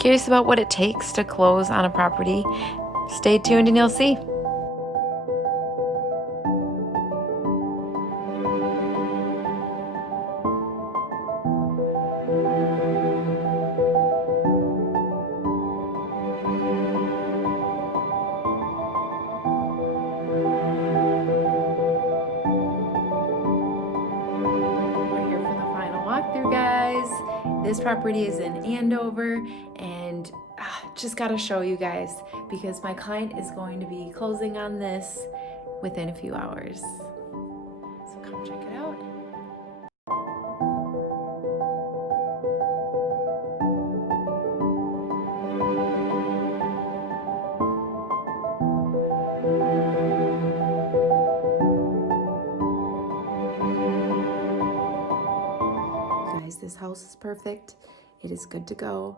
Curious about what it takes to close on a property? Stay tuned and you'll see. We're here for the final walkthrough, guys. This property is in Andover, and just gotta show you guys because my client is going to be closing on this within a few hours. So come check it out. You guys, this house is perfect. It is good to go.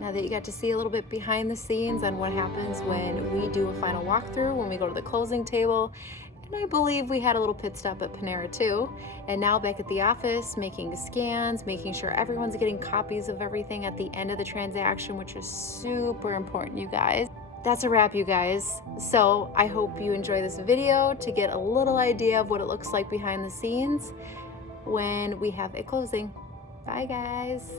Now that you got to see a little bit behind the scenes on what happens when we do a final walkthrough, when we go to the closing table, and I believe we had a little pit stop at Panera too, and now back at the office making scans, making sure everyone's getting copies of everything at the end of the transaction, which is super important, you guys. That's a wrap, you guys. So I hope you enjoy this video to get a little idea of what it looks like behind the scenes when we have a closing. Bye, guys.